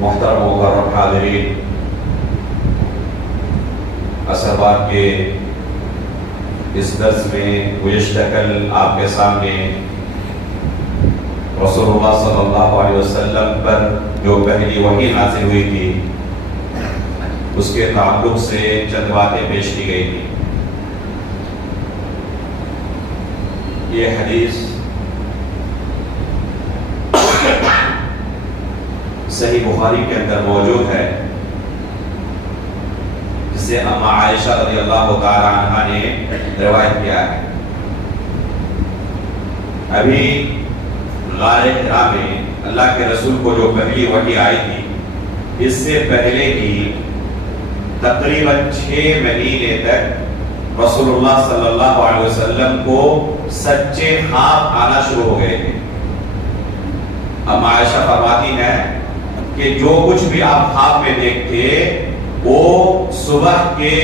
محترم و مکرم حاضرین، عصر بعد کے اس درس میں گزشتہ کل آپ کے سامنے رسول اللہ صلی اللہ علیہ وسلم پر جو پہلی وحی نازل ہوئی تھی اس کے تعلق سے چند باتیں پیش کی گئی تھی۔ یہ حدیث صحیح بخاری کے اندر موجود ہے، جسے اما عائشہ رضی اللہ تعالی عنہ نے روایت کیا ہے۔ ابھی غار حرا میں اللہ کے رسول کو جو پہلی وحی آئی تھی، اس سے پہلے کی تقریباً 6 مہینے تک رسول اللہ صلی اللہ علیہ وسلم کو سچے خواب آنا شروع ہو گئے تھے۔ اما عائشہ فرماتی ہیں کہ جو کچھ بھی آپ خواب میں دیکھتے وہ صبح کے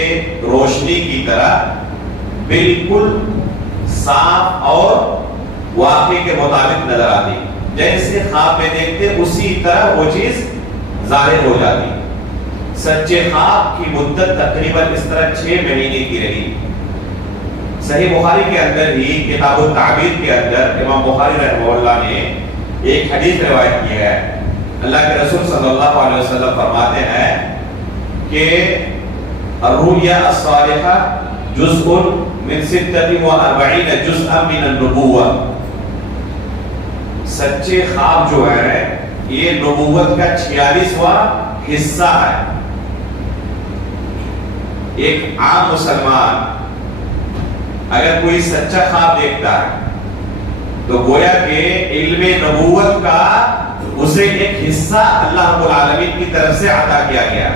روشنی کی طرح بالکل صاف اور واقعے کے مطابق نظر آتی، جیسے خواب میں دیکھتے اسی طرح وہ چیز ظاہر ہو جاتی۔ سچے خواب کی مدت تقریباً اس طرح 6 مہینے کی رہی۔ صحیح بخاری کے اندر ہی کتاب التعبیر کے اندر امام بخاری رحمہ اللہ نے ایک حدیث روایت کی ہے۔ اللہ کے رسول صلی اللہ علیہ وسلم فرماتے ہیں کہ الرؤیا الصالحہ جزء من 46 جزءا من النبوہ، سچے خواب جو ہے یہ نبوت کا 46واں حصہ ہے۔ ایک عام مسلمان اگر کوئی سچا خواب دیکھتا ہے تو گویا کہ علم نبوت کا اسے ایک حصہ اللہ رب العالمین کی طرف سے عطا کیا گیا۔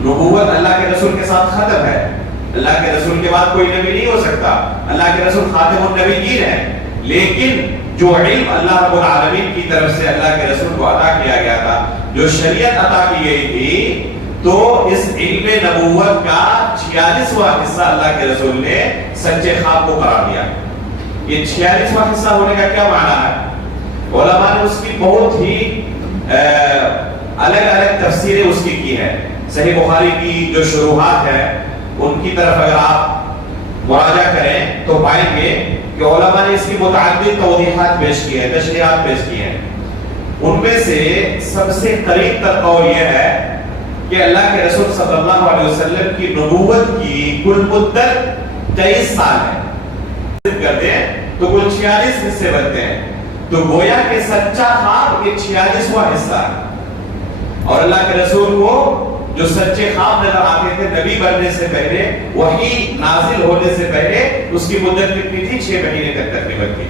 نبوت اللہ کے رسول کے ساتھ ختم ہے، اللہ کے رسول کے بعد کوئی نبی نہیں ہو سکتا، اللہ کے رسول خاتم النبیین ہے، لیکن جو علم اللہ رب العالمین کی طرف سے اللہ کے رسول کو عطا کیا گیا تھا، جو شریعت عطا کی گئی تھی، تو اس علم نبوت کا 46واں حصہ اللہ کے رسول نے سچے خواب کو قرار دیا۔ یہ 46واں حصہ ہونے کا کیا معنی ہے؟ علماء نے اس کی بہت ہی الگ الگ تفسیریں اس کی ہیں۔ صحیح بخاری کی جو شروحات ہیں ان کی طرف اگر آپ مراجعہ کریں تو پائیں گے کہ علماء نے اس کی متعدد توضیحات پیش کی ہیں، تشریحات پیش کی ہیں۔ ان میں سے سب سے قریب تر قول یہ ہے کہ اللہ کے رسول صلی اللہ علیہ وسلم کی نبوت کی کل مدت 23 سال ہے، کرتے ہیں تو کل 46 حصے بنتے ہیں، تو گویا کہ سچا خواب یہ 46واں حصہ ہے۔ اور اللہ کے رسول کو جو سچے خواب نظر آتے تھے نبی بننے سے پہلے، وحی نازل ہونے سے پہلے، اس کی مدت کتنی تھی؟ 6 مہینے تک تقریباً تھی۔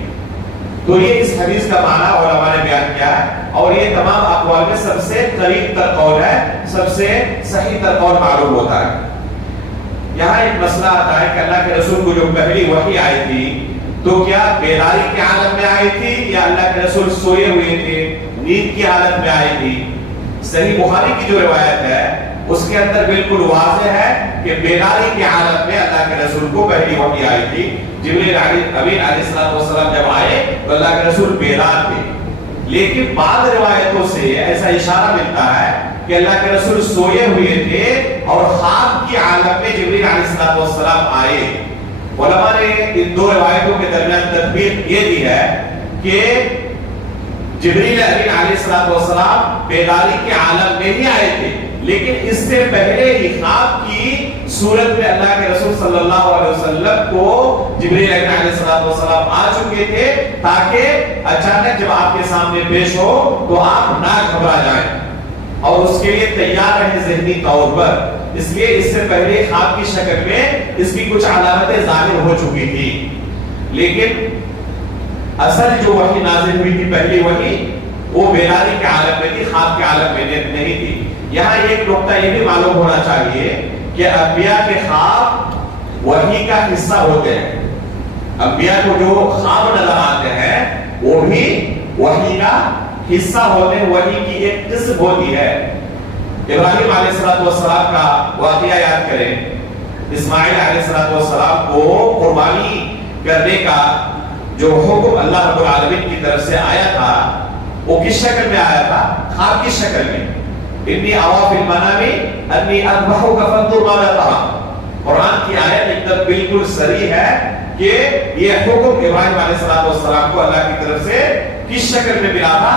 تو یہ اس حدیث کا معنی علماء نے بیان کیا ہے، اور یہ تمام اقوال میں سب سے قریب تر قول ہے، سب سے صحیح تر قول معلوم ہوتا ہے۔ یہاں ایک مسئلہ آتا ہے کہ اللہ کے رسول کو جو پہلی وحی آئی تھی تو کیا بیداری کے عالم میں آئی تھی یا اللہ کے رسول سوئے ہوئے تھے، نیند کی حالت میں آئی تھی؟ صحیح بخاری کی جو روایت ہے اس کے اندر بالکل واضح ہے کہ بیداری کی حالت میں اللہ کے رسول کو پہلی وحی آئی تھی۔ جبریل امین علیہ السلام جب آئے تو اللہ کے رسول بیدار تھے، لیکن بعض روایتوں سے ایسا اشارہ ملتا ہے کہ اللہ کے رسول سوئے ہوئے تھے اور خواب کی حالت میں جبریل علیہ السلام آئے۔ علماء نے ان دو روایتوں کے درمیان تطبیق یہ دی ہے کہ جبریل امین علیہ السلام بیداری کے عالم میں ہی آئے تھے، لیکن اس سے پہلے ہی خواب کی صورت میں اللہ کے رسول صلی اللہ علیہ وسلم کو جبریل امین علیہ السلام آ چکے تھے، تاکہ اچانک جب آپ کے سامنے پیش ہو تو آپ نہ گھبرا جائیں اور اس کے لیے تیار رہیں ذہنی طور پر۔ اس لیے اس سے پہلے خواب کی شکل میں اس کی کچھ علامتیں ظاہر ہو چکی تھی، لیکن اصل جو وحی نازل ہوئی تھی پہلی وحی وہ بیداری کے عالم میں تھی، خواب کے عالم میں نہیں تھی۔ یہاں ایک نقطہ یہ بھی معلوم ہونا چاہیے کہ انبیاء کے خواب وحی کا حصہ ہوتے ہیں۔ انبیاء کو جو خواب نظر آتے ہیں وہ بھی وحی کا حصہ ہوتے ہیں، وحی کی ایک قسم ہوتی ہے۔ ابراہیم علیہ السلام کا واقعہ یاد کریں، اسماعیل علیہ السلام کو قربانی کرنے کا جو حکم اللہ رب العالمین کی طرف سے آیا تھا وہ کس شکل میں آیا تھا؟ خواب کی شکل میں۔ انی ارا فی المنام انی اذبحک فانظر ماذا ترى. قرآن کی آیت ایک دم بالکل صریح ہے کہ یہ حکم ابراہیم علیہ السلام کو اللہ کی طرف سے کس شکل میں ملا تھا؟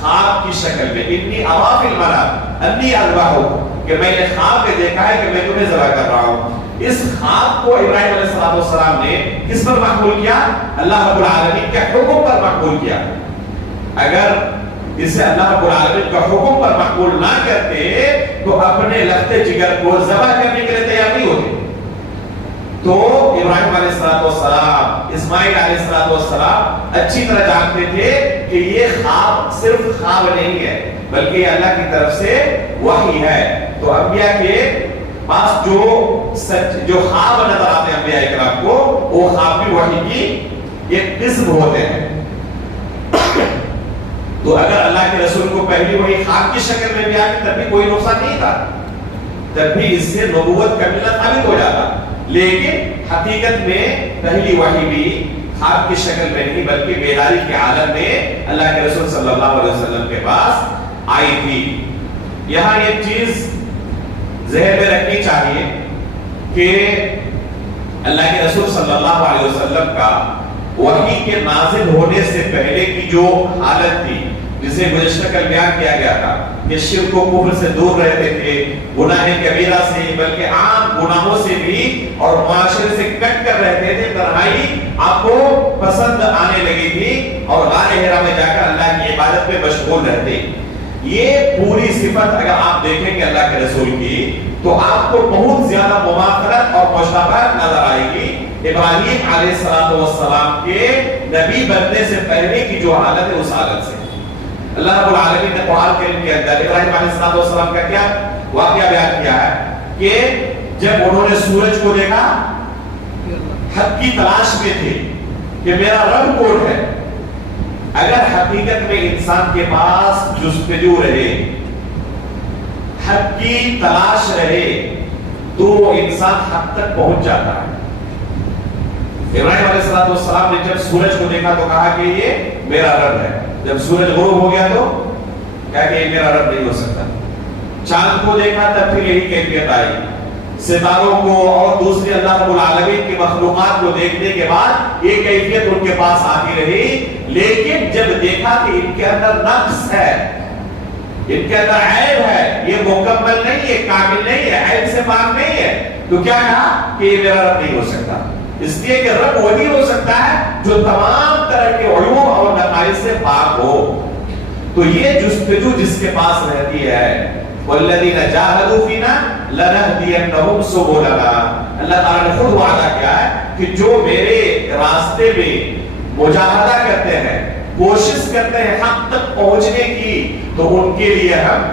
خواب کی شکل میں. انی ارا فی المنام انی اذبحک، کہ میں نے خواب میں دیکھا ہے کہ میں تمہیں ذبح کر رہا ہوں. اس خواب کو ابراہیم علیہ السلام نے کس پر محمول کیا؟ اللہ رب العالمین کے حکم پر محمول کیا. اگر اسے اللہ رب العالمین کا حکم پر محمول نہ کرتے تو اپنے لختے جگر کو ذبح کرنے کے لیے تیار نہیں ہوتے. تو ابراہیم علیہ السلام، اسماعیل علیہ السلام اچھی طرح جانتے تھے کہ یہ خواب صرف خواب نہیں ہے بلکہ یہ اللہ کی طرف سے وحی ہے. تو انبیاء کے پاس جو خواب نظر آتے ہیں انبیاء اکرام کو، وہ خواب بھی وحی کی ایک قسم ہوتے ہیں. تو اگر اللہ کے رسول کو پہلی وحی خواب کی شکل میں بھی آتی تب بھی کوئی نقصان نہیں تھا، تب بھی اس سے نبوت کا ملنا ثابت ہو جاتا. لیکن حقیقت میں پہلی وحی بھی خواب کی شکل میں نہیں بلکہ بیداری کے عالم میں اللہ کے رسول صلی اللہ علیہ وسلم کے پاس آئی تھی. یہاں یہ چیز ذہن میں رکھنی چاہیے کہ اللہ کے رسول صلی اللہ علیہ وسلم کا وحی کے نازل ہونے سے پہلے کی جو حالت تھی، جسے گزشتہ کل بیان کیا گیا تھا کہ شرک و کفر سے دور رہتے تھے، گناہ کبیرہ سے بلکہ عام گناہوں سے بھی اور معاشرے سے کٹ کر رہتے تھے، تنہائی آپ کو پسند آنے لگی تھی اور غار حرا میں جا کر اللہ کی عبادت میں مشغول رہتے. یہ پوری صفت اگر آپ دیکھیں گے اللہ کے رسول کی تو آپ کو بہت زیادہ مماثلت اور مشابہت نظر آئے گی ابراہیم علیہ السلام کے نبی بننے سے پہلے کی جو حالت ہے اس حالت سے. اللہ رب العالمین نے قرآن کریم کے اندر ابراہیم علیہ السلام کا کیا واقعہ بیان کیا ہے کہ جب انہوں نے سورج کو دیکھا حق کی تلاش میں تھے کہ میرا رب کون ہے. اگر حقیقت میں انسان کے پاس جستجو رہے، حق کی تلاش رہے تو انسان حق تک پہنچ جاتا ہے. ابراہیم علیہ السلام نے جب سورج کو دیکھا تو کہا کہ یہ میرا رب ہے. جب سورج غروب ہو گیا تو کہا کہ یہ میرا رب نہیں ہو سکتا. چاند کو دیکھا تب پھر یہی کیفیت آئی. ستاروں کو اور دوسری اللہ رب العالمین کی مخلوقات کو دیکھنے کے بعد یہ کیفیت ان کے پاس آتی رہی. لیکن جب دیکھا کہ ان کے اندر نقص ہے، ان کے اندر عیب ہے، یہ مکمل نہیں ہے، کامل نہیں ہے، عیب سے پاک نہیں ہے، تو کیا کہا کہ یہ میرا رب نہیں ہو سکتا. اس لیے کہ رب وہی ہو سکتا ہے جو تمام طرح کے عیوب اور نقائص سے پاک ہو. تو یہ جستجو جس کے پاس رہتی ہے، والذین جاہدوا فینا لنہدینہم سبلنا، اللہ تعالیٰ نے خود وعدہ کیا ہے کہ جو میرے راستے میں مجاہدہ کرتے ہیں، کوشش کرتے ہیں حق تک پہنچنے کی، تو ان کے لیے ہم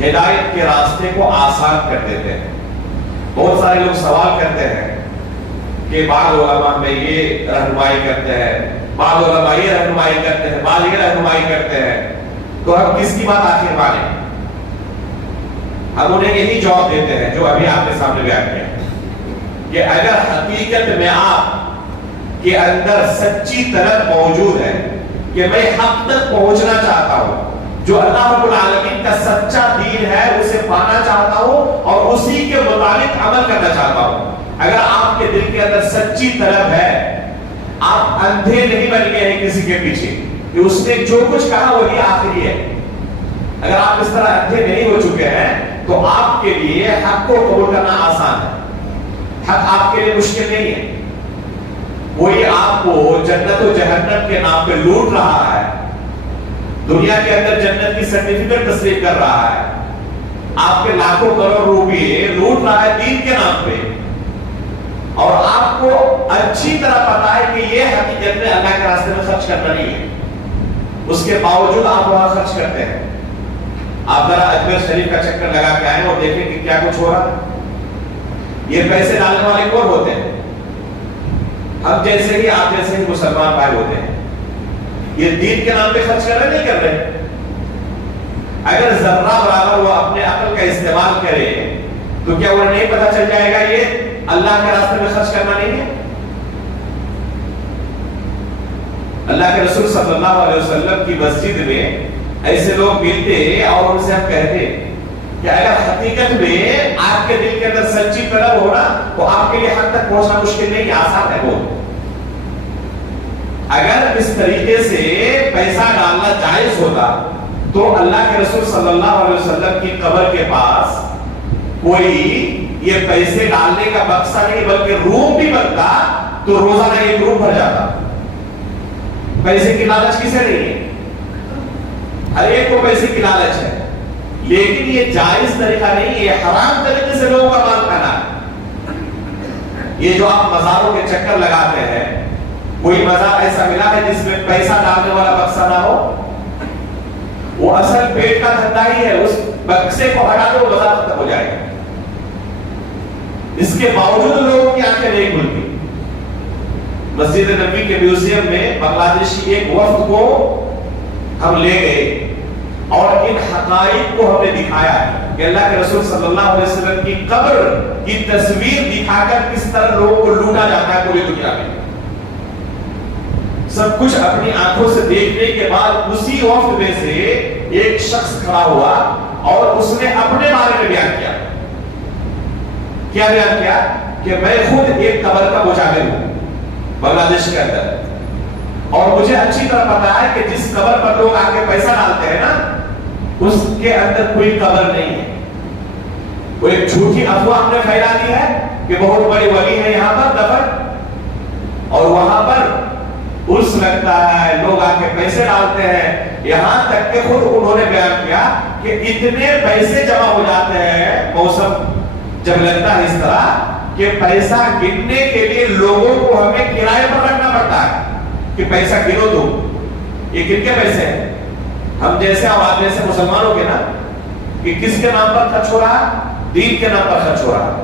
ہدایت کے راستے کو آسان کر دیتے ہیں. بہت سارے لوگ سوال کرتے ہیں کہ بعض علماء میں یہ رہنمائی کرتے ہیں، بعض علماء یہ رہنمائی کرتے ہیں، بعض یہ رہنمائی کرتے ہیں، تو ہم کس کی بات آخر مانیں؟ ہم انہیں یہی جواب دیتے ہیں جو ابھی آپ کے سامنے بیان کیا کہ اگر حقیقت میں آپ کے اندر سچی طلب موجود ہے کہ میں حق تک پہنچنا چاہتا ہوں، جو اللہ رب العالمین کا سچا دین ہے اسے پانا چاہتا ہوں اور اسی کے مطابق عمل کرنا چاہتا ہوں، اگر آپ کے دل کے اندر سچی طلب ہے، آپ اندھے نہیں بن گئے ہیں کسی کے پیچھے کہ اس نے جو کچھ کہا وہی آخری ہے، اگر آپ اس طرح اندھے نہیں ہو چکے ہیں تو آپ کے لیے حق کو قبول کرنا آسان ہے. حق آپ کے لیے مشکل نہیں ہے. کوئی آپ کو جنت و جہنم کے نام پہ لوٹ رہا ہے، دنیا کے اندر جنت کی سرٹیفکیٹ تسلیم کر رہا ہے، آپ کے لاکھوں کروڑ روپے لوٹ رہا ہے دین کے نام پہ، اور آپ کو اچھی طرح پتا ہے کہ یہ حقیقت میں اللہ کے راستے میں خرچ کرنا نہیں ہے، اس کے باوجود آپ وہاں خرچ کرتے ہیں. آپ ذرا اجمیر شریف کا چکر لگا کے آئیں اور دیکھیں کہ کیا کچھ ہو رہا ہے. یہ پیسے ڈالنے والے کون ہوتے ہیں؟ ہم جیسے ہی آپ جیسے ہی مسلمان بھائی ہوتے ہیں. یہ دین کے نام پہ خرچ کر رہے نہیں کر رہے. اگر ذرہ برابر وہ اپنے عقل کا استعمال کرے تو کیا انہیں نہیں پتا چل جائے گا یہ اللہ کے راستے میں خرچ کرنا نہیں ہے؟ اللہ کے رسول صلی اللہ علیہ وسلم کی مسجد میں ایسے لوگ ملتے اور ان سے ہم کہتے کہ اگر حقیقت میں آپ کے دل کے اندر سچی طلب ہو نا تو آپ کے لیے حق تک پہنچنا مشکل نہیں، آسان ہے بہت۔ اگر اس طریقے سے پیسہ ڈالنا جائز ہوتا تو اللہ کے رسول صلی اللہ علیہ وسلم کی قبر کے پاس کوئی یہ پیسے ڈالنے کا بکسا نہیں بلکہ روم بھی بنتا تو روزانہ ایک روم بھر جاتا۔ پیسے کی لالچ کسے نہیں ہے؟ ہر ایک کو پیسے کی لالچ ہے، لیکن یہ جائز طریقہ نہیں، یہ حرام طریقے سے لوگوں کا مال کھانا ہے۔ یہ جو آپ مزاروں کے چکر لگاتے ہیں، کوئی مزار ایسا ملا ہے جس میں پیسہ ڈالنے والا بکسا نہ ہو؟ وہ اصل پیٹ کا دھندا ہی ہے، اس بکسے کو ہٹا دو مزار ختم ہو جائے گا۔ اس کے باوجود لوگوں کی آنکھیں نہیں کھلتی۔ مسجد نبوی کے میوزیم میں بنگلہ دیشی ایک وفد کو ہم لے گئے اور ان حقائق کو ہم نے دکھایا کہ اللہ کے رسول صلی اللہ علیہ وسلم کی قبر کی تصویر دکھا کر کس طرح لوگوں کو لوٹا جاتا ہے پوری دنیا میں۔ سب کچھ اپنی آنکھوں سے دیکھنے کے بعد اسی وقت میں سے ایک شخص کھڑا ہوا اور اس نے اپنے بارے میں بیان کیا۔ کیا بیان کیا؟ کہ میں خود ایک قبر کا مجاہد ہوں بنگلہ دیش کے اندر، اور مجھے اچھی طرح پتا ہے کہ جس قبر پر لوگ آ کے پیسہ ڈالتے ہیں نا اس کے اندر کوئی قبر نہیں ہے۔ وہ ایک جھوٹی افواہ نے پھیلا دی ہے کہ بہت بڑی ولی ہے یہاں پر دفن، اور وہاں پر عرس لگتا ہے، لوگ آ کے پیسے ڈالتے ہیں، یہاں تک کہ خود انہوں نے بیان کیا کہ اتنے پیسے جمع ہو جاتے ہیں موسم جب لگتا ہے اس طرح کہ پیسہ گننے کے لیے لوگوں کو ہمیں کرائے پر رکھنا پڑتا ہے کہ پیسہ گنو دو۔ یہ کن کے پیسے ہیں؟ ہم جیسے آباد جیسے مسلمانوں کے نا، کہ کس کے نام پر خرچ ہو رہا؟ دین کے نام پر خرچ ہو رہا۔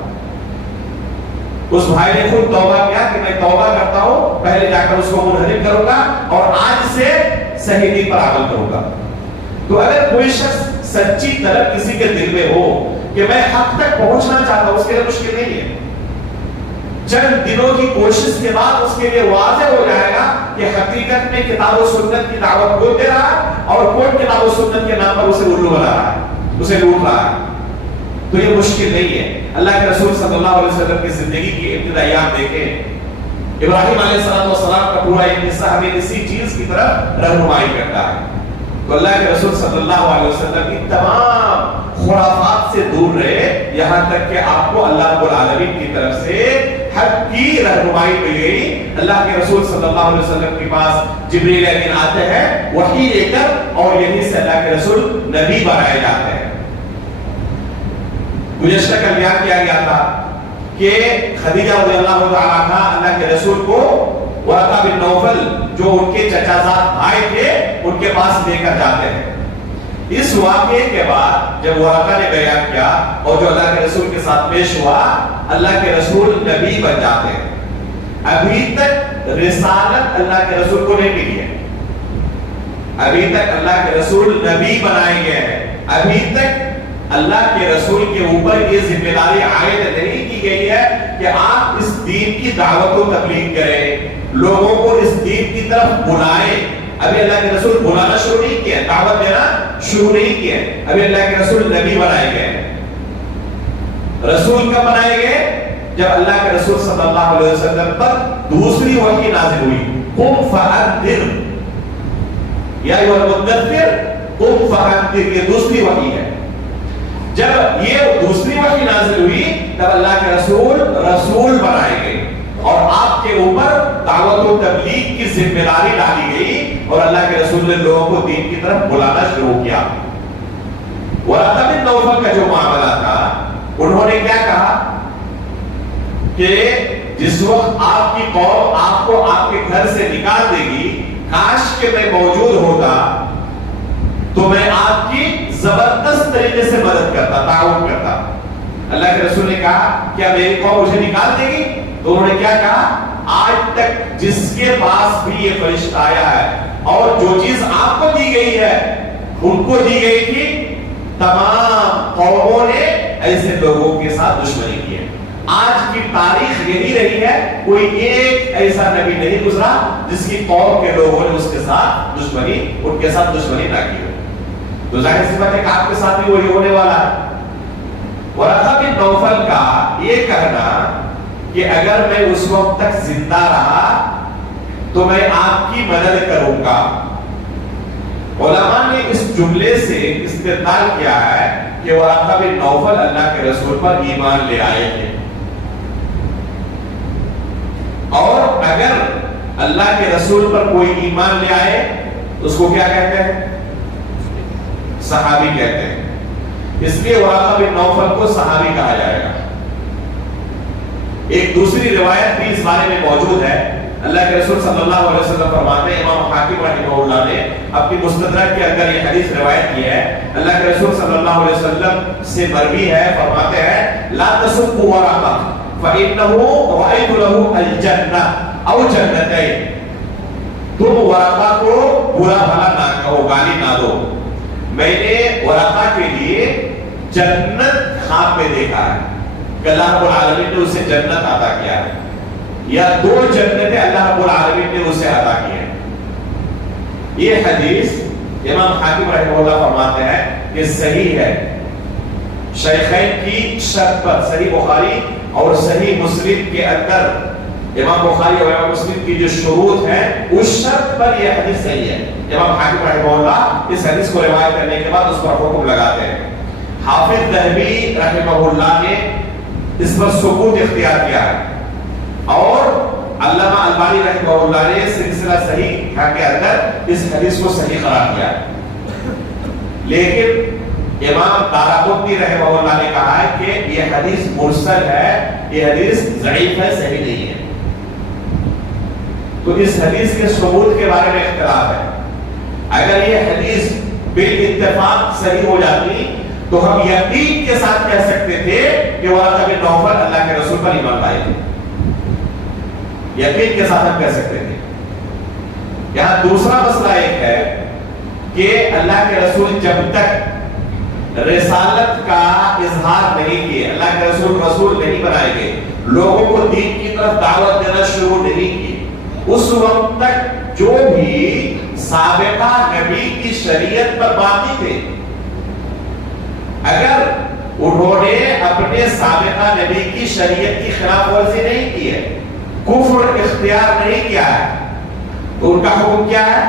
اس بھائی نے خود توبہ کیا کہ میں توبہ کرتا ہوں، پہلے جا کر اس کو منہدم کروں گا اور آج سے صحیح دین پر عمل کروں گا۔ تو اگر کوئی شخص سچی طلب کسی کے دل میں ہو کہ میں حق تک پہنچنا چاہتا ہوں، اس کے لیے مشکل نہیں ہے۔ چند دنوں کی کوشش کے بعد اس کے لیے واضح ہو جائے گا کہ حقیقت میں کتاب و سنت کی دعوت کون دے رہا ہے اور کون کتاب و سنت کے نام پر اسے الو بنا رہا ہے، اسے لوٹ رہا ہے۔ تو یہ مشکل نہیں ہے۔ اللہ کے رسول صلی اللہ علیہ وسلم کی زندگی کی ابتدائیات دیکھیں، ابراہیم علیہ السلام کا پورا ایک قصہ ہمیں اسی چیز کی طرف رہنمائی کرتا ہے۔ تو اللہ کے رسول صلی اللہ علیہ وسلم کی تمام خرافات سے دور رہے، یہاں تک کہ آپ کو اللہ رب العالمین کی طرف سے حق کی رہنمائی مل گئی۔ اللہ کے رسول صلی اللہ علیہ وسلم کے پاس جبریل امین آتے ہیں وحی لے کر، اور یہیں سے اللہ کے رسول نبی بنائے جاتے ہیں۔ گزشتہ کل بیان کیا گیا تھا کہ خدیجہ رضی اللہ تعالیٰ عنہا اللہ کے رسول کو ورقہ بن نوفل جو ان کے چچا زاد بھائی تھے ان کے پاس لے کر جاتے ہیں۔ اس واقعے کے بعد جب ورقہ نے بیان کیا اور جو اللہ کے رسول کے ساتھ پیش ہوا، اللہ کے رسول نبی بن جاتے ہیں۔ ابھی تک رسالت اللہ کے رسول کو نہیں ملی ہے، ابھی تک اللہ کے رسول نبی بنائے گئے ہیں، ابھی تک اللہ کے رسول کے اوپر یہ ذمہ داری عائد نہیں کی گئی ہے کہ آپ اس دین کی دعوت و تبلیغ کریں، لوگوں کو اس دین کی طرف بلائیں۔ ابھی اللہ کے رسول بلانا شروع نہیں کیا، دعوت دینا شروع نہیں کیا، ابھی اللہ کے رسول نبی بنائے گئے۔ رسول کب بنائے گئے؟ جب اللہ کے رسول صلی اللہ علیہ وسلم پر دوسری وحی نازل ہوئی، قم فانذر یا ایھا المدثر قم فانذر، یہ دوسری وحی ہے۔ جب یہ دوسری وحی نازل ہوئی تب اللہ کے رسول بنائے گئے اور آپ کے اوپر دعوت و تبلیغ کی ذمہ داری ڈالی گئی، اور اللہ کے رسول نے لوگوں کو دین کی طرف بلانا شروع کیا۔ ورقہ بن نوفل کا جو معاملہ تھا، انہوں نے کیا کہا کہ جس وقت آپ کی قوم آپ کو آپ کے گھر سے نکال دے گی، کاش کہ میں موجود ہوتا تو میں آپ کی زبردست طریقے سے مدد کرتا، تعاون کرتا۔ اللہ کے رسول نے کہا کیا میری قوم مجھے نکال دے گی؟ تو انہوں نے کیا کہا، آج تک جس کے پاس بھی یہ فرشتہ آیا ہے اور جو چیز آپ کو دی گئی ہے ان کو دی گئی تھی، تمام قوموں نے ایسے لوگوں کے ساتھ دشمنی کی ہے۔ آج کی تاریخ یہی رہی ہے، کوئی ایک ایسا نبی نہیں گزرا جس کی قوم کے لوگوں نے اس کے ساتھ دشمنی، ان کے ساتھ دشمنی نہ کی ہو۔ تو ظاہر سی بات ہے کہ آپ کے ساتھ بھی وہی ہونے والا ہے۔ ورقہ بن نوفل کا یہ کہنا کہ اگر میں اس وقت تک زندہ رہا تو میں آپ کی مدد کروں گا، علماء نے اس جملے سے استدلال کیا ہے کہ ورقہ بن نوفل اللہ کے رسول پر ایمان لے آئے تھے، اور اگر اللہ کے رسول پر کوئی ایمان لے آئے اس کو کیا کہتے ہیں؟ صحابی کہتے ہیں، اس لیے ورقہ بن نوفل کو صحابی کہا جائے گا۔ ایک دوسری روایت بھی اس بارے میں موجود ہے، اللہ کے رسول صلی اللہ علیہ وسلم فرماتے ہیں، امام حاکم رحمہ اللہ نے اپنی مستدرک کے اندر یہ حدیث روایت کی ہے، اللہ کے رسول صلی اللہ علیہ وسلم سے مروی ہے، فرماتے ہیں لا تسبوا ورقہ فإنه رأيت له الجنہ او جنتین، تم ورقہ کو برا بھلا نہ کہو، گالی نہ دو، میں نے ورقہ کے لیے جنت خواب میں دیکھا ہے کہ اللہ رب العالمین نے اسے جنت عطا کیا ہے، یا دو جنتیں اللہ رب العالمین نے اسے عطا کی ہیں۔ یہ حدیث امام حاکم رحمہ اللہ فرماتے ہیں کہ صحیح ہے، شیخین کی شرط پر، صحیح بخاری اور صحیح مسلم کے اندر امام بخاری اور امام مسلم کی جو شروط ہیں اس شرط پر یہ حدیث صحیح ہے۔ امام حاکم رحمہ اللہ اس حدیث کو روایت کرنے کے بعد اس پر حکم لگاتے ہیں۔ حافظ ذہبی رحمہ اللہ نے اس پر سکوت اختیار کیا ہے، اور علامہ البانی رحمہ اللہ نے سلسلہ صحیح کے اندر اس حدیث کو صحیح قرار دیا، لیکن امام دارقطنی رحمہ اللہ نے کہا ہے کہ یہ حدیث مرسل ہے، یہ حدیث ضعیف ہے، صحیح نہیں ہے۔ تو اس حدیث کے ثبوت کے بارے میں اختلاف ہے، اگر یہ حدیث بالاتفاق صحیح ہو جاتی تو ہم یقین کے ساتھ کہہ سکتے تھے کہ ورقہ بن نوفل اللہ کے رسول پر ایمان لائے تھے، یقین کے ساتھ ہم کہہ سکتے تھے۔ یہاں دوسرا مسئلہ ایک ہے کہ اللہ کے رسول جب تک رسالت کا اظہار نہیں کیے، اللہ کے رسول نہیں بنائے گئے، لوگوں کو دین کی طرف دعوت دینا شروع نہیں کی، اس وقت تک جو بھی سابقہ نبی کی شریعت پر باقی تھے، اگر انہوں نے اپنے سابقہ نبی کی شریعت کی خلاف ورزی نہیں کی ہے، کفر اختیار نہیں کیا ہے، تو ان کا حکم کیا ہے؟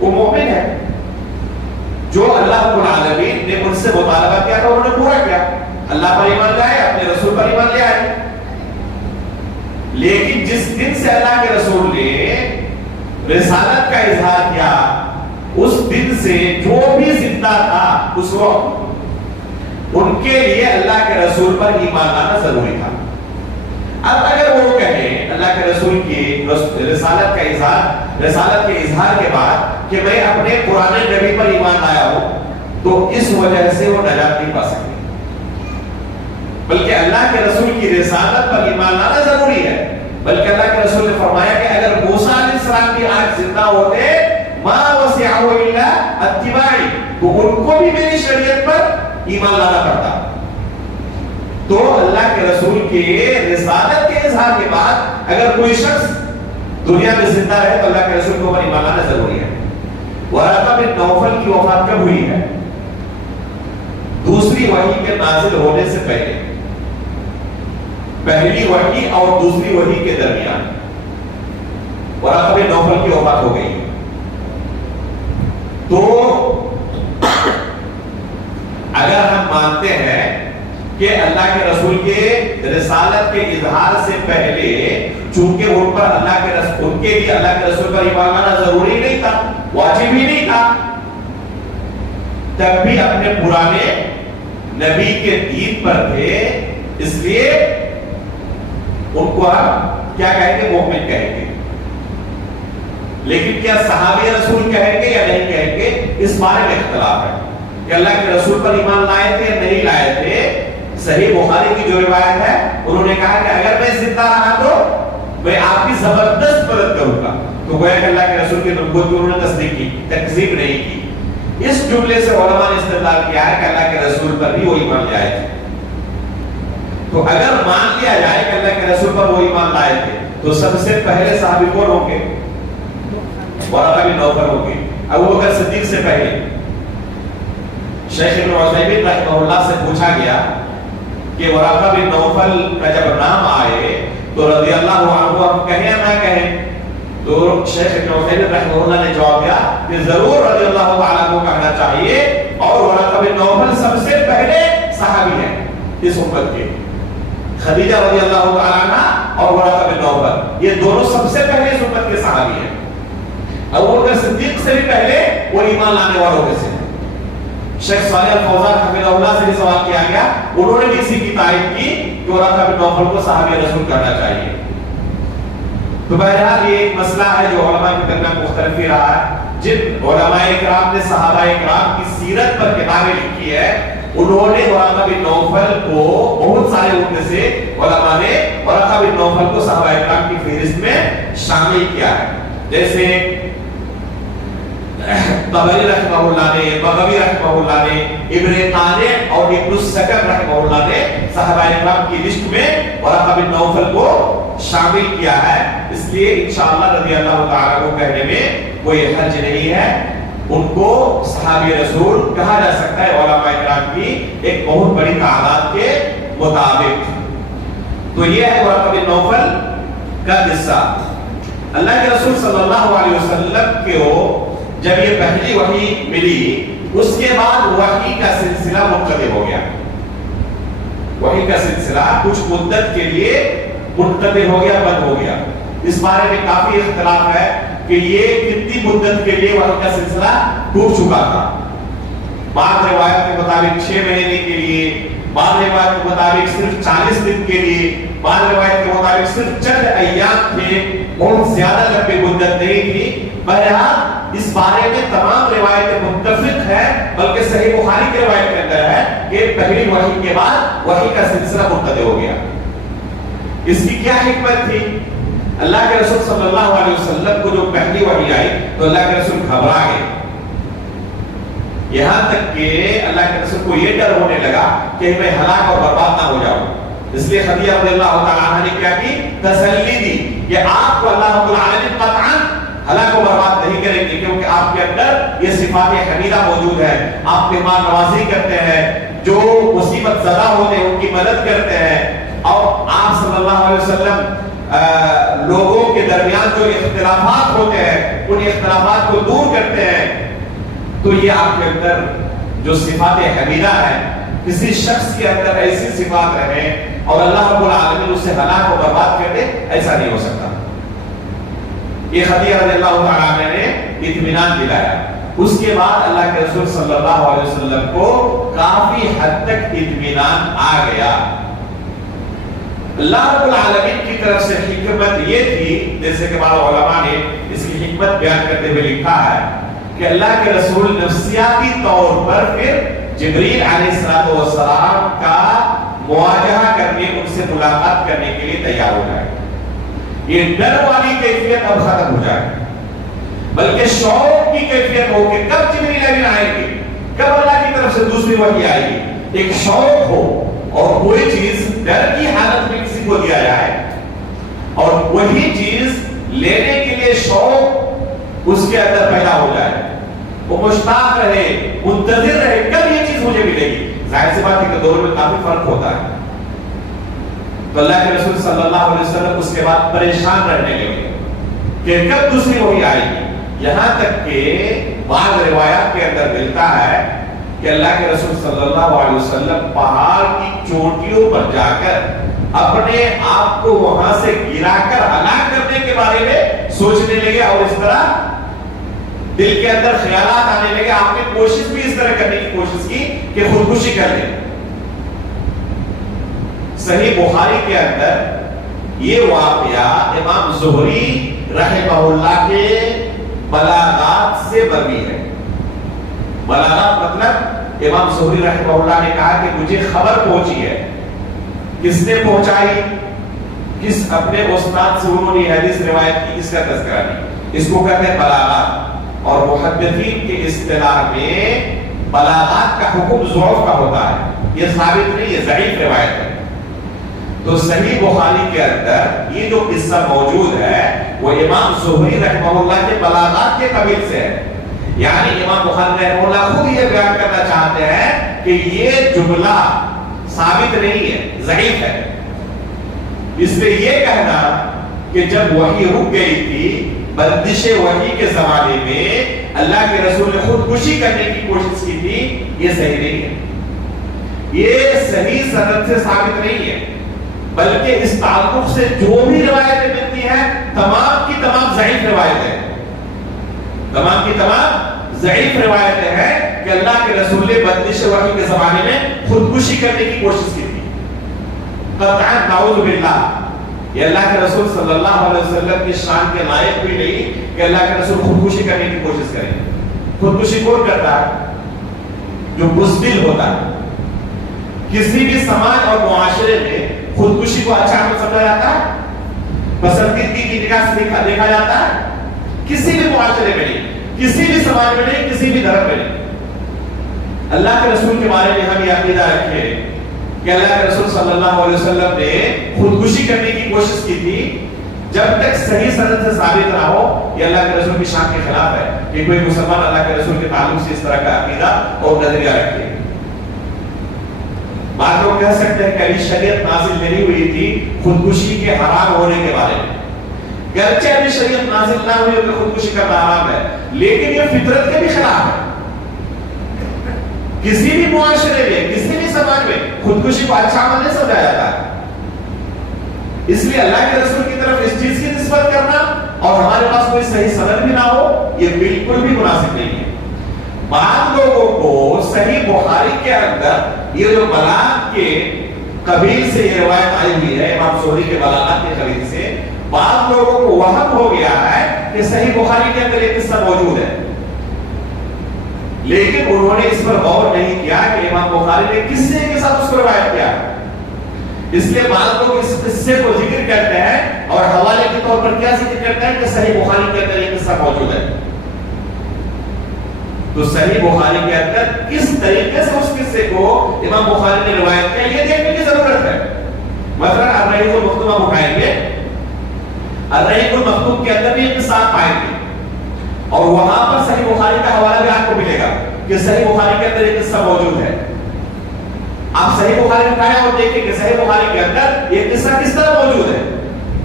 وہ مومن ہے۔ جو اللہ رب العالمین نے ان سے مطالبہ کیا تھا انہوں نے پورا کیا، اللہ پر ایمان لائے، اپنے رسول پر ایمان لے آئے۔ لیکن جس دن سے اللہ کے رسول نے رسالت کا اظہار کیا، اس دن سے جو بھی زندہ تھا اس وقت ان کے لیے اللہ کے رسول پر ایمان لانا ضروری تھا۔ اب اگر وہ کہیں اللہ کے رسول کی رسالت کے اظہار کے بعد کہ میں اپنے پرانے نبی پر ایمان لایا ہوں، تو اس وجہ سے وہ نجات نہیں پا سکتے، بلکہ اللہ کے رسول کی رسالت پر ایمان لانا ضروری ہے۔ بلکہ اللہ کے رسول نے فرمایا کہ اگر موسیٰ علیہ السلام بھی آج زندہ ہوتے ما وسعہ الا اتباعی، تو ان کو بھی میری شریعت پر ایمان لانا پڑتا۔ تو اللہ کے رسول کے رسالت کے اظہار کے بعد اگر کوئی شخص دنیا میں زندہ رہے تو اللہ کے رسول کے اوپر ایمان لانا ضروری ہے۔ ورقہ بن نوفل کی وفات کب ہوئی ہے؟ دوسری وحی کے نازل ہونے سے پہلے، پہلی وحی اور دوسری وحی کے درمیان ورقہ بن نوفل کی وفات ہو گئی۔ تو اگر ہم مانتے ہیں کہ اللہ کے رسول کے رسالت کے اظہار سے پہلے چونکہ ان پر ان کے لیے اللہ کے رسول پر ایمان لانا ضروری نہیں تھا، واجب ہی نہیں تھا، تب بھی اپنے پرانے نبی کے دین پر تھے، اس لیے ان کو ہم کیا کہیں گے؟ مومن کہیں گے۔ لیکن کیا صحابی رسول کہیں گے یا نہیں کہیں گے، اس بارے میں اختلاف ہے کہ اللہ کے رسول پر ایمان لائے تھے یا نہیں لائے تھے۔ صحیح بخاری کی جو روایت ہے انہوں نے کہا کہ اگر میں زندہ رہا تو میں آپ کی زبردست مدد کروں گا، تو گویا کہ اللہ کے رسول کی نبوت کی انہوں نے تصدیق کی، تکذیب نہیں کی۔ اس جملے سے علماء نے استدلال کیا ہے کہ اللہ کے رسول پر بھی وہ ایمان لے آئے تھے۔ تو اگر مان لیا جائے کہ اللہ کے رسول پر وہ ایمان لائے تھے تو سب سے پہلے صحابی کون ہوں گے؟ ورقہ بن نوفل ہوں گے، ابوبکر صدیق سے پہلے۔ شیخ ابن عثیمین رحمہ اللہ سے پوچھا گیا کہ ورقہ بن نوفل کا جب نام آئے تو رضی اللہ عنہ ہم کہیں یا نہ کہیں؟ تو شیخ ابن عثیمین رحمہ اللہ نے جواب دیا کہ ضرور رضی اللہ تعالیٰ کو کہنا چاہیے، اور ورقہ بن نوفل سب سے پہلے صحابی ہیں اس امت کے. خدیجہ رضی اللہ تعالیٰ عنہ اور ورقہ بن نوفل یہ دونوں سب سے پہلے اس امت کے صحابی ہیں. ابوبکر صدیق سے بھی پہلے وہ ایمان لانے والوں میں سے. شیخ صالح الفوزان حفظہ اللہ سے بھی سوال کیا گیا، انہوں نے بھی اسی کی تائید کی کہ ورقہ بن نوفل کو صحابی رسول کہنا چاہیے. تو بہرحال یہ ایک مسئلہ ہے جو علماء کے درمیان مختلف ہی رہا ہے. جن علماء کرام نے صحابہ کرام کی سیرت پر کتابیں لکھی ہے، انہوں نے ورقہ بن نوفل کو بہت سارے ان میں سے علماء نے ورقہ بن نوفل کو صحابہ کرام کی فہرست میں شامل کیا ہے. جیسے طبری رحمہ اللہ نے، بغوی رحمہ اللہ نے، ابن قانع اور ابن السکن رحمہ اللہ نے صحابہ کرام کی لسٹ میں ورقہ بن نوفل کو شامل کیا ہے. اس لیے انشاءاللہ رضی اللہ تعالیٰ کو کہنے میں کوئی حرج نہیں ہے. ان کو صحابی رسول کہا جا سکتا ہے علماء کرام کی ایک بہت بڑی تعداد کے مطابق. تو یہ ہے ورقہ بن نوفل کا قصہ. اللہ کے رسول صلی اللہ علیہ وسلم کو جب یہ پہلی وحی ملی، اس کے بعد وحی کا سلسلہ منقطع ہو گیا. وحی کا سلسلہ کچھ مدت کے لیے منقطع ہو گیا، بند ہو گیا. اس بارے میں کافی اختلاف ہے کہ یہ کتنی مدت کے لیے وحی کا سلسلہ ٹوٹ چکا تھا. بعض روایت کے مطابق 6 مہینے کے لیے، بعض روایت کے مطابق صرف 40 دن کے لیے، بعض روایت کے مطابق صرف چند ایام تھے، بہت زیادہ لمبی مدت نہیں تھی. بہرحال اس بارے میں تمام روایتیں متفق ہیں، بلکہ صحیح بخاری کی روایت کے اندر ہے کہ پہلی وحی کے بعد وحی کا سلسلہ منقطع ہو گیا. اس کی کیا حکمت تھی؟ اللہ کے رسول صلی اللہ علیہ وسلم کو جو پہلی وحی آئی تو اللہ کے رسول گھبرا گئے. یہاں تک کہ اللہ کے رسول کو یہ ڈر ہونے لگا کہ میں ہلاک اور برباد نہ ہو جاؤں. اس لیے خدیجہ رضی اللہ تعالیٰ عنہا نے کیا کی؟ تسلی دی کہ آپ کو اللہ رب العالمین قطعاً ہلاک و برباد نہیں کریں گے، کیونکہ آپ کے اندر یہ صفات حمیدہ موجود ہے. آپ مہمان نوازی کرتے ہیں، جو مصیبت زدہ ہوتے ہیں ان کی مدد کرتے ہیں، اور آپ صلی اللہ علیہ وسلم لوگوں کے درمیان جو اختلافات ہوتے ہیں ان اختلافات کو دور کرتے ہیں. تو یہ آپ کے اندر جو صفات حمیدہ ہیں، کسی شخص کے اندر ایسی صفات رہیں اور اللہ رب العالمین اسے ہلاک و برباد کر دے، ایسا نہیں ہو سکتا. یہ خدیجہ رضی اللہ تعالیٰ عنہ نے اطمینان دلایا. اس کے بعد اللہ کے رسول صلی اللہ علیہ وسلم کو کافی حد تک اطمینان آ گیا. اللہ رب العالمین کی طرف سے حکمت یہ تھی، جیسے کہ بعض علماء نے اس کی حکمت بیان کرتے ہوئے لکھا ہے کہ اللہ کے رسول نفسیاتی طور پر پھر جبریل علیہ السلام کا مواجہہ کرنے، ان سے ملاقات کرنے کے لیے تیار ہو جائے. یہ ڈر والی کیفیت اب ختم ہو جائے، بلکہ شوق کی کیفیت ہو کہ کب جبریل امین آئے گی، کب اللہ کی طرف سے دوسری وحی آئے گی. ایک شوق ہو اور کوئی چیز ڈر کی حالت میں کسی کو دیا جائے اور وہی چیز لینے کے لیے شوق اس کے اندر پیدا ہو جائے، وہ مشتاق رہے، منتظر رہے کب یہ چیز مجھے ملے گی. ظاہر سی بات ہے کہ دونوں میں کافی فرق ہوتا ہے. تو اللہ کے رسول صلی اللہ علیہ وسلم اس کے بعد پریشان رہنے لگے کہ کب دوسری وحی آئے گی. یہاں تک کہ بعض روایات کے اندر ملتا ہے کہ اللہ کے رسول صلی اللہ علیہ وسلم پہاڑ کی چوٹیوں پر جا کر اپنے آپ کو وہاں سے گرا کر ہلاک کرنے کے بارے میں سوچنے لگے، اور اس طرح دل کے اندر خیالات آنے لگے. آپ نے کوشش بھی اس طرح کرنے کی کوشش کی کہ خودکشی کر لیں. صحیح بخاری کے اندر یہ واقعہ امام زہری رحمہ اللہ کے بلاغات سے مروی ہے. بلاغات مطلب امام زہری رحمہ اللہ نے کہا کہ مجھے خبر پہنچی ہے. کس نے پہنچائی؟ کس اپنے استاد سے انہوں نے حدیث روایت کی، اس کا تذکرہ نہیں. اس کو کہتے ہیں بلاغات، اور محدثین کے اصطلاح میں بلاغات کا حکم ضعف کا ہوتا ہے. یہ ثابت نہیں، یہ ضعیف روایت ہے. تو صحیح بخاری کے اندر یہ جو قصہ موجود ہے وہ امام زہری رحمہ اللہ کے بلاغات کے قبیل سے ہے. یعنی امام بخاری رحمہ اللہ خود یہ بیان کرنا چاہتے ہیں کہ یہ جملہ ثابت نہیں ہے، ضعیف ہے. اس لیے یہ کہنا کہ جب وحی رک گئی تھی بندش وحی کے زمانے میں اللہ کے رسول نے خودکشی کرنے کی کوشش کی تھی، یہ صحیح نہیں ہے. یہ صحیح سند سے ثابت نہیں ہے، بلکہ اس تعلق سے جو بھی روایتیں ملتی ہیں تمام کی تمام ضعیف روایتیں ہیں. تمام کی تمام ضعیف روایتیں ہیں کہ اللہ کے رسول نے بندش وحی کے زمانے میں خودکشی کرنے کی کوشش کی تھی. قطعا نعوذ باللہ، یہ اللہ کے رسول صلی اللہ علیہ وسلم کی شان کے لائق بھی نہیں کہ اللہ کے رسول خودکشی کرنے کی کوشش کریں. خودکشی کون کرتا ہے؟ جو بزدل ہوتا ہے. کسی بھی سماج اور معاشرے میں خودکشی کو اچھا عمل سمجھا جاتا ہے، پسندیدگی کی نگاہ سے دیکھا جاتا ہے. کسی بھی معاشرے میں نہیں، کسی بھی سماج میں نہیں، کسی بھی دھرم میں نہیں. اللہ کے رسول کے بارے میں ہم یہ عقیدہ رکھے کہ اللہ کے رسول صلی اللہ علیہ وسلم نے خودکشی کرنے کی کوشش کی تھی. جب تک صحیح سند سے ثابت نہ ہو، یہ اللہ کے رسول کی شان کے خلاف ہے کہ کوئی مسلمان اللہ کے رسول کے تعلق سے اس طرح کا عقیدہ اور نظریہ رکھے. بعض لوگ کہہ سکتے ہیں کہ ابھی شریعت نازل نہیں ہوئی تھی خودکشی کے حرام ہونے کے بارے میں. گرچہ ابھی شریعت نازل نہ ہوئی کہ خودکشی کرنا حرام ہے، لیکن یہ فطرت کے بھی خلاف ہے. کسی بھی معاشرے میں، کسی بھی سماج میں خودکشی کو اچھا عمل نہیں سمجھا جاتا ہے. اس لیے اللہ کے رسول کی طرف اس چیز کی نسبت کرنا اور ہمارے پاس کوئی صحیح سند بھی نہ ہو، یہ بالکل بھی مناسب نہیں ہے. بعض لوگوں کو صحیح بخاری کے اندر یہ جو بلاغت کے قبیل سے یہ روایت آئی ہوئی ہے، امام سہری کے بلاغت کے قبیل سے، بعض لوگوں کو وہم ہو گیا ہے کہ صحیح بخاری کے اندر یہ قصہ موجود ہے، لیکن انہوں نے اس پر غور نہیں کیا کہ امام بخاری نے کس سے کے ساتھ اس کو روایت کیا. اس لیے بعض لوگ اس قصے کو ذکر کرتے ہیں اور حوالے کے طور پر کیا ذکر کرتے ہیں کہ صحیح بخاری کے اندر یہ قصہ موجود ہے. تو صحیح بخاری کے اندر کس طریقے سے اس قصے کو امام بخاری نے روایت کیا، یہ دیکھنے کی ضرورت ہے. مثلا الرحیق المختوم ہم اٹھائیں گے، الرحیق المختوم کے اندر بھی یہ قصہ پائیں گے اور وہاں پر صحیح بخاری کا حوالہ بھی آپ کو ملے گا کہ صحیح بخاری کے اندر یہ قصہ موجود ہے. آپ صحیح بخاری اٹھائیں اور دیکھیں کہ صحیح بخاری کے اندر یہ قصہ کس طرح موجود ہے،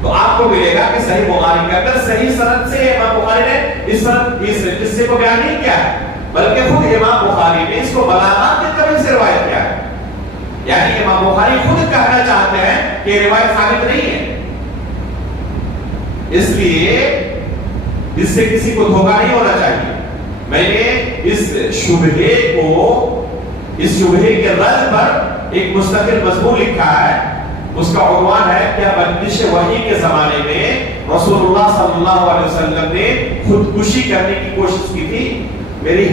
تو آپ کو ملے گا کہ صحیح بخاری کے اندر صحیح سند سے امام بخاری نے اس قصے کو بیان نہیں کیا ہے، بلکہ خود امام بخاری نے اس کو بلاغت کے قبیل سے روایت کیا ہے. یعنی امام بخاری خود کہنا چاہتے ہیں کہ یہ روایت ثابت نہیں ہے. اس لیے اس سے کسی کو دھوکہ نہیں ہونا چاہیے. میں نے اس شبہے کے رد پر ایک مستقل مضمون لکھا ہے، اس کا عنوان ہے کیا بندش وحی کے زمانے میں رسول اللہ صلی اللہ علیہ وسلم نے خودکشی کرنے کی کوشش کی تھی. میری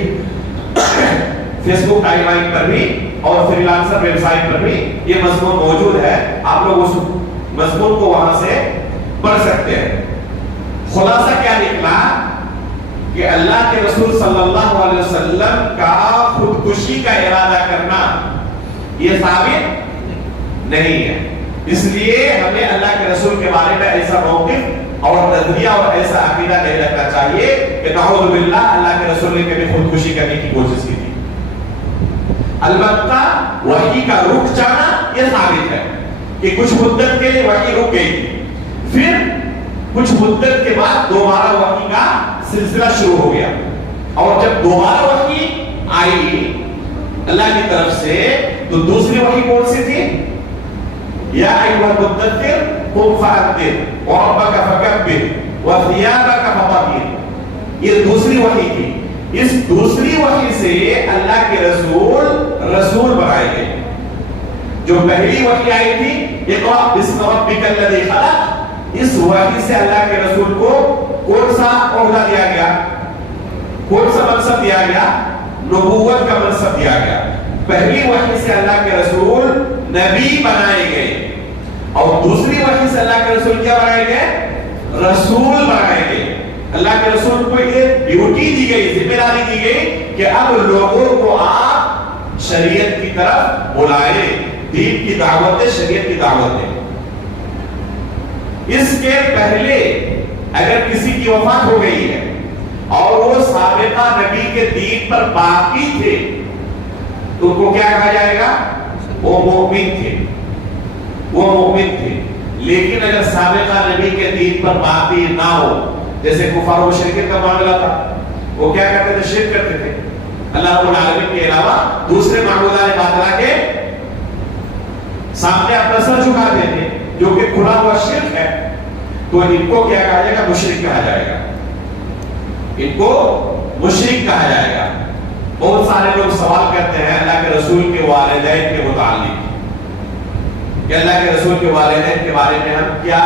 فیس بک ٹائم لائن پر بھی اور فری لانسر ویب سائٹ پر بھی یہ مضمون موجود ہے، آپ لوگ اس مضمون کو وہاں سے پڑھ سکتے ہیں. خلاصہ کیا نکلا کہ اللہ کے رسول صلی اللہ علیہ وسلم کا خودکشی کا ارادہ کرنا یہ ثابت نہیں ہے. اس لیے ہمیں اللہ کے رسول کے بارے میں ایسا موقف اور نظریہ اور ایسا عقیدہ نہیں رکھنا چاہیے کہ نعوذ باللہ اللہ کے رسول نے کبھی خودکشی کرنے کی کوشش کی تھی. البتہ وحی کا رک جانا یہ ثابت ہے کہ کچھ مدت کے لیے وحی رک گئی تھی، پھر کچھ مدت کے بعد دوبارہ وحی کا سلسلہ شروع ہو گیا، اور جب دوبارہ وحی آئی اللہ کی طرف سے تو دوسری وحی کون سی تھی؟ یا ایھا المدثر قم فانذر وربک فکبر وثیابک فطہر، یہ دوسری وحی تھی. اس دوسری وحی سے اللہ کے رسول بنائے گئے. جو پہلی وحی آئی تھی اقرأ باسم ربک الذی خلق، اس وحی سے اللہ کے رسول کو کون سا عہدہ دیا گیا، کون سا منصب دیا گیا؟ نبوت کا منصب دیا گیا. پہلی وحی سے اللہ کے رسول نبی بنائے گئے اور دوسری وحی سے اللہ کے رسول کیا بنائے گئے؟ رسول بنائے گئے. اللہ کے رسول کو یہ ڈیوٹی دی گئی، ذمہ داری دی گئی کہ اب لوگوں کو آپ شریعت کی طرف بلائیں، دین کی دعوت دیں، شریعت کی دعوت دیں. اس کے پہلے اگر کسی کی وفات ہو گئی ہے اور وہ سابقہ نبی کے دین پر باقی تھے تو ان کو کیا کہا جائے گا؟ وہ مومن تھے، وہ مومن تھے، لیکن اگر سابقہ نبی کے دین پر باقی نہ ہو، جیسے کفار و مشرکین کا معاملہ تھا، وہ کیا کرتے تھے؟ شرک کرتے تھے، اللہ رب العالمین کے علاوہ دوسرے معبودان باطلہ کے سامنے اپنا سر جھکاتے تھے، جو کہ کھلا ہوا شرک ہے۔ تو ان کو کیا کہا جائے گا؟ مشرک کہا جائے گا، ان کو مشرک کہا جائے گا۔ بہت سارے لوگ سوال کرتے ہیں اللہ کے رسول کے والدین کے متعلق کہ اللہ کے رسول کے والدین کے بارے میں ہم کیا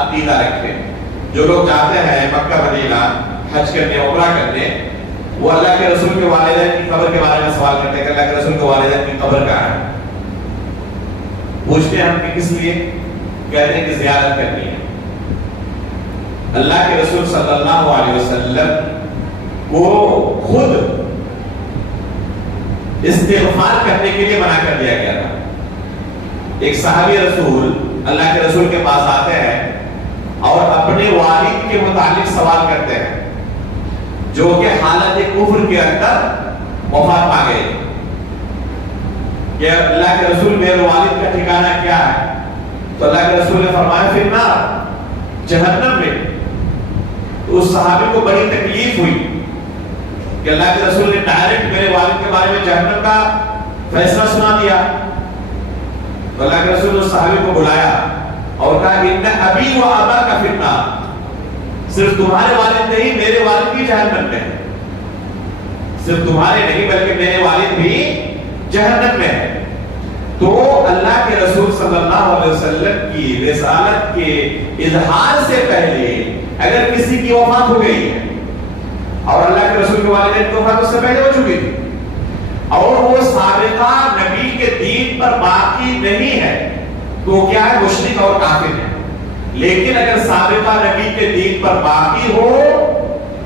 عقیدہ رکھیں۔ جو لوگ جاتے ہیں مکہ مدینہ حج کرنے، عمرہ کرنے، وہ اللہ کے رسول کے والدین کی قبر کے بارے میں سوال کرتے ہیں کہ اللہ کے رسول کے والدین کی قبر کہاں ہے؟ پوچھتے ہیں ہم کہ کس لیے؟ کہتے ہیں کہ زیارت کرنی ہے۔ اللہ کے رسول صلی اللہ علیہ وسلم کو خود استغفار کرنے کے لیے منع کر دیا گیا تھا۔ ایک صحابی رسول اللہ کے رسول کے پاس آتے ہیں اور اپنے والد کے متعلق سوال کرتے ہیں، جو کہ حالت کفر کے اندر وفات پا گئے، کہ اللہ کے رسول میرے والد کا ٹھکانہ کیا ہے؟ تو اللہ کے رسول نے فرمایا فی النار، جہنم میں۔ تو اس صحابی کو بڑی تکلیف ہوئی کہ اللہ کے رسول نے ڈائریکٹ میرے والد کے بارے میں جہنم کا فیصلہ سنا دیا۔ تو اللہ کے رسول نے اس صحابی کو بلایا اور کہا ان ابی و اباک فی النار، صرف تمہارے والد نہیں میرے والد بھی جہنم میں ہے، صرف تمہارے نہیں بلکہ میرے والد بھی جہنم میں ہے۔ تو اللہ کے رسول صلی اللہ علیہ وسلم کی رسالت کے اظہار سے پہلے اگر کسی کی وفات ہو گئی ہے، اور اللہ کے رسول کے والدین کی وفات اس سے پہلے ہو چکی تھی، اور وہ سابقہ نبی کے دین پر باقی نہیں ہے، تو کیا ہے؟ مشرک اور کافر ہے۔ لیکن اگر سابقہ نبی کے دین پر باقی ہو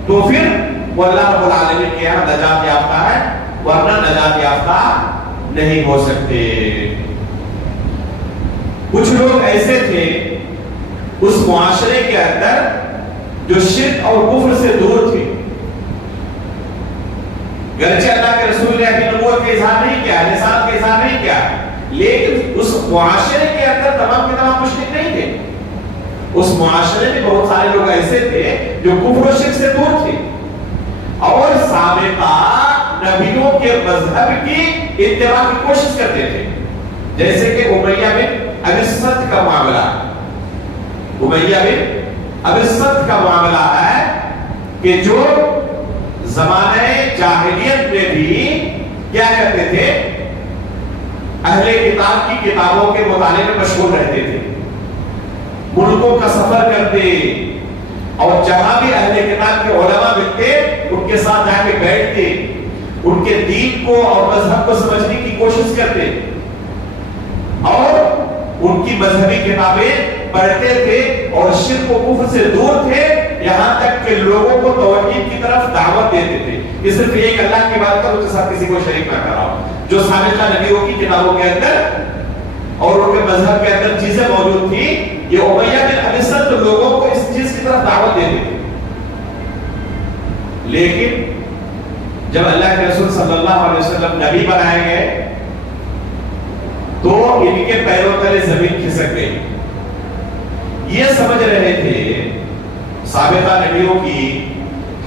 تو پھر وہ اللہ رب العالمین کے یہاں نجات یافتہ ہے، ورنہ نجات یافتہ نہیں ہو سکتے۔ کچھ لوگ ایسے تھے اس معاشرے کے اندر جو شرک اور کفر سے دور تھے، گرچہ اللہ کے رسول نے ابھی نبوت کا اظہار نہیں کیا، رسالت کا اظہار نہیں کیا، لیکن اس معاشرے کے اندر تمام کے تمام مشرک نہیں تھے۔ اس معاشرے میں بہت سارے لوگ ایسے تھے جو کفر و شرک سے دور تھے اور سابقہ نبیوں کے مذہب کی اتباع کی کوشش کرتے تھے، جیسے کہ امیہ بن ابی الصلت کا معاملہ۔ امیہ بن ابی الصلت کا معاملہ ہے کہ جو زمانہ جاہلیت میں بھی کیا کرتے تھے؟ اہل کتاب کی کتابوں کے مطالعے میں مشغول رہتے تھے، ملکوں کا سفر کرتے اور جہاں بھی اہل کتاب کے علماء ملتے ان کے ساتھ جا کے بیٹھتے، ان کے دین کو اور مذہب کو سمجھنے کی کوشش کرتے اور ان کی مذہبی کتابیں پڑھتے تھے اور شرک و کفر سے دور تھے، یہاں تک کہ لوگوں کو توحید کی طرف دعوت دیتے تھے کہ صرف ایک اللہ کی بات کرو، اس کے ساتھ کسی کو شریک نہ کراؤ۔ جو سابقہ نبیوں کی کتابوں کے اندر اور ان کے مذہب کے اندر چیزیں موجود تھی، یہ امیہ بن ابی الصلت لوگوں کو اس چیز کی طرف دعوت دیتے تھے۔ لیکن جب اللہ کے رسول صلی اللہ علیہ وسلم نبی بنائے گئے تو ان کے پیروں تلے زمین کھسک گئی۔ یہ سمجھ رہے تھے سابقہ نبیوں کی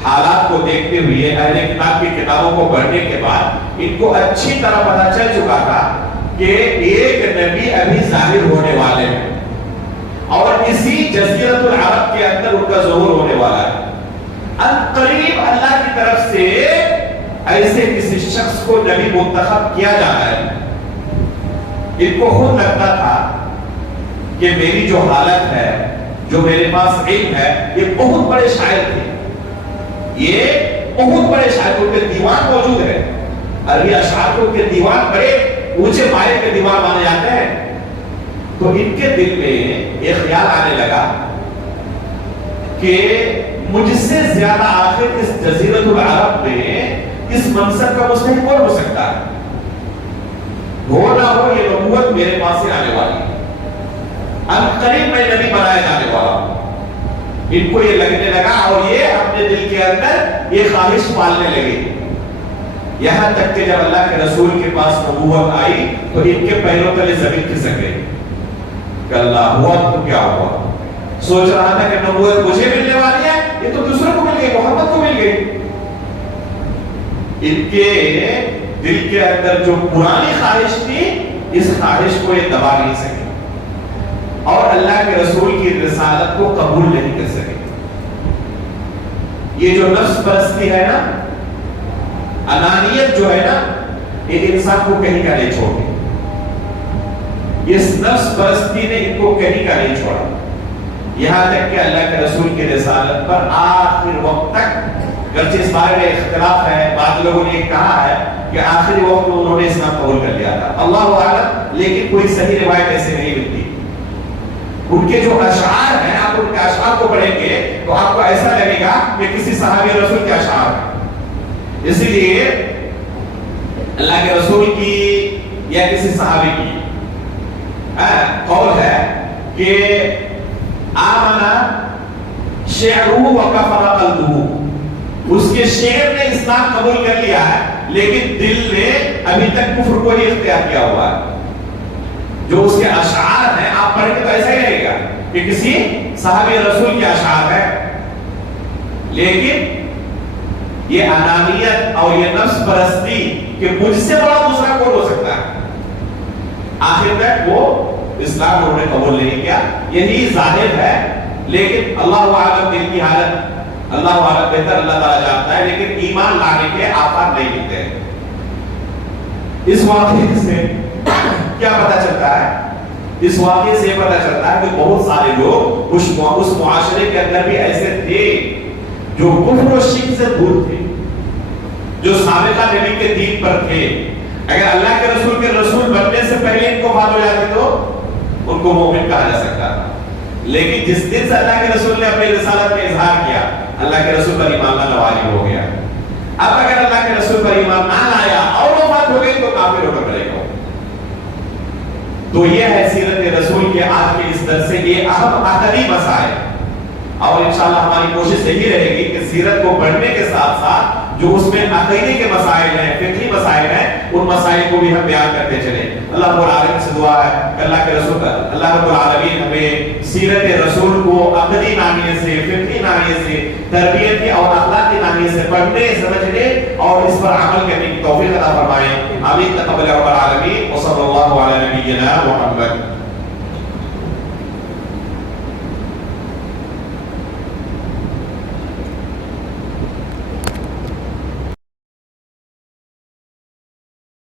حالات کو دیکھتے ہوئے، اہل کتاب کی کتابوں کو پڑھنے کے بعد ان کو اچھی طرح پتہ چل چکا تھا کہ ایک نبی ابھی ظاہر ہونے والے ہیں اور اسی جزیرۃ العرب کے اندر ان کا ظہور ہونے والا ہے۔ قریب اللہ کی طرف سے ایسے کسی شخص کو نبی منتخب کیا جانا ہے۔ ان کو خود لگتا تھا کہ میری جو حالت ہے، جو میرے پاس علم ہے، یہ بہت بڑے شاعر تھے، یہ بہت بڑے شاعر، ان کے دیوان موجود ہے، عربی اشعار کے ان کے دیوان بڑے اونچے مائل کے دیوان مانے جاتے ہیں۔ تو ان کے دل میں ایک خیال آنے لگا کہ مجھ سے زیادہ آخر اس جزیرۃ العرب میں اس منصب کا مستحق کون ہو سکتا ہے؟ ہو نہ ہو یہ نبوت میرے پاس سے آنے والی ہے، اب قریب میں نبی بنایا جانے والا ہوں۔ ان کو یہ لگنے لگا اور یہ اپنے دل کے اندر یہ خواہش پالنے لگے یہاں تک کہ جب اللہ کے رسول کے پاس نبوت آئی تو ان کے پیروں تلے زمین کھسک گئی کہ اللہ ہوا تو کیا ہوا. سوچ رہا تھا کہ نبوت مجھے ملنے والی ہے، یہ تو دوسروں کو مل گئی، محمد کو مل گئی. ان کے دل کے اندر جو پرانی خواہش تھی، اس خواہش کو یہ دبا نہیں سکے اور اللہ کے رسول کی رسالت کو قبول نہیں کر سکے. یہ جو نفس پرستی ہے نا، انانیت جو ہے نا، یہ انسان کو کہیں کا نہیں چھوڑتی. اس نفس پرستی نے ان کو کہیں کا نہیں چھوڑا، یہاں تک کہ اللہ کے رسول کی رسالت پر آخر وقت تک، گرچہ اس بارے میں اختلاف ہے، بعض لوگوں نے کہا ہے کہ آخری وقت میں انہوں نے اسلام قبول کر لیا تھا، اللہ اعلم، لیکن کوئی صحیح روایت ایسے نہیں ملتی. ان کے جو اشعار ہیں، آپ ان کے اشعار کو پڑھیں گے تو آپ کو ایسا لگے گا کہ کسی صحابی رسول کے اشعار ہیں. اسی لیے اللہ کے رسول کی یا کسی صحابی کی قول ہے کہ آمنا شعرہ وکفر قلبہ، اس کے شعر نے اسلام قبول کر لیا ہے لیکن دل نے ابھی تک کفر کو ہی اختیار کیا ہوا ہے. جو اس کے اشعار ہیں آپ پڑھیں گے تو ایسا ہی رہے گا کہ کسی صحابی رسول کے اشعار ہیں، لیکن یہ انانیت اور یہ نفس پرستی کہ مجھ سے بڑا دوسرا کون ہو سکتا ہے، آخر تک وہ اسلام انہوں نے قبول نہیں کیا. یہی ظاہر ہے، لیکن اللہ اعلم دل کی حالت اللہ اعلم بہتر اللہ تعالیٰ جانتا ہے، لیکن ایمان لانے کے آثار نہیں ملتے. اس واقعے سے کیا پتہ چلتا ہے؟ اس واقعے سے پتہ چلتا ہے کہ بہت سارے لوگ اس معاشرے کے اندر بھی ایسے تھے جو کفر و شرک سے دور تھے، جو سابقہ نبی کے دین پر تھے. اگر اللہ کے رسول بننے سے پہلے ان کو بات ہو جاتی تو ان کو مومن کہا جا سکتا تھا، لیکن جس دن سے اللہ کے رسول نے اپنی رسالت میں اظہار کیا، اللہ کے رسول پر ایمان لانا واجب ہو گیا. اب اگر اللہ کے رسول پر ایمان نہ لایا اور وفات ہو گئی تو کافر ہو کر رہے گا. تو یہ ہے سیرت رسول کے آج کے اس درس سے یہ اہم عقدی مسائل، اور انشاءاللہ ہماری کوشش یہی رہے گی کہ سیرت کو پڑھنے کے ساتھ ساتھ جو اس میں عقیدے کے مسائل ہیں، فقہی مسائل ہیں، ان مسائل کو بھی ہم بیان کرتے چلیں. اللہ رب العالمین سے دعا ہے کہ اللہ رب العالمین ہمیں سیرت رسول کو عقدی ناحیے سے، فقہی ناحیے سے، تربیتی اور اخلاقی ناحیے سے پڑھنے، سمجھنے اور اس پر عمل کرنے کی توفیق عطا فرمائے. آمین. تقبل رب العالمین. وصلی اللہ علی نبینا محمد.